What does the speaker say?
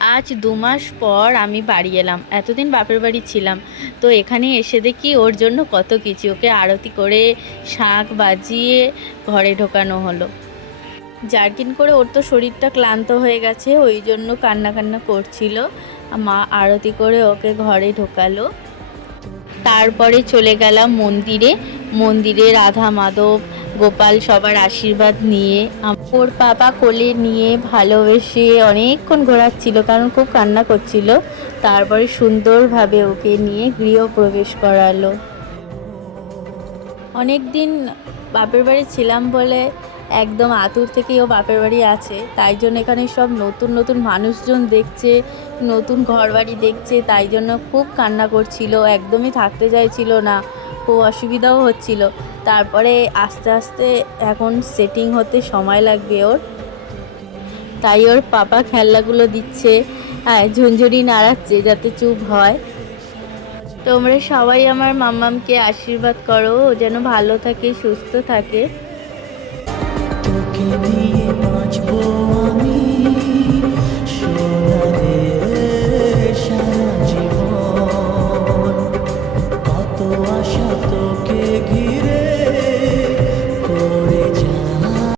আজ দু মাস পর আমি বাড়ি এলাম। এতদিন বাপের বাড়ি ছিলাম। তো এখানে এসে দেখি ওর জন্য কত কিছু। ওকে আরতি করে শাঁখ বাজিয়ে ঘরে ঢোকানো হলো। জার্কিন করে ওর তো শরীরটা ক্লান্ত হয়ে গেছে, ওই জন্য কান্না কান্না করছিল। মা আরতি করে ওকে ঘরে ঢোকালো। তারপরে চলে গেলাম মন্দিরে। মন্দিরে রাধা মাধব গোপাল সবার আশীর্বাদ নিয়ে ওর বাবা কোলে নিয়ে ভালোবেসে অনেকক্ষণ ঘোরাচ্ছিল, কারণ খুব কান্না করছিল। তারপরে সুন্দরভাবে ওকে নিয়ে গৃহপ্রবেশ করালো। অনেক দিন বাপের বাড়ি ছিলাম বলে একদম আতুর থেকেই ও বাপের বাড়ি আছে। তাই জন্য এখানে সব নতুন নতুন মানুষজন দেখছে, নতুন ঘর বাড়ি দেখছে। তাই জন্য খুব কান্না করছিল, একদমই থাকতে চাইছিল না। খুব অসুবিধাও হচ্ছিল। তারপরে আস্তে আস্তে এখন সেটিং হতে সময় লাগবে ওর। তাই ওর পাপা খেলনাগুলো দিচ্ছে হ্যাঁ ঝুনঝুনি নাড়াচ্ছে যাতে চুপ হয়। তোমরা সবাই আমার মাম্মামকে আশীর্বাদ করো, ও যেন ভালো থাকে, সুস্থ থাকে। কত আশা তোকে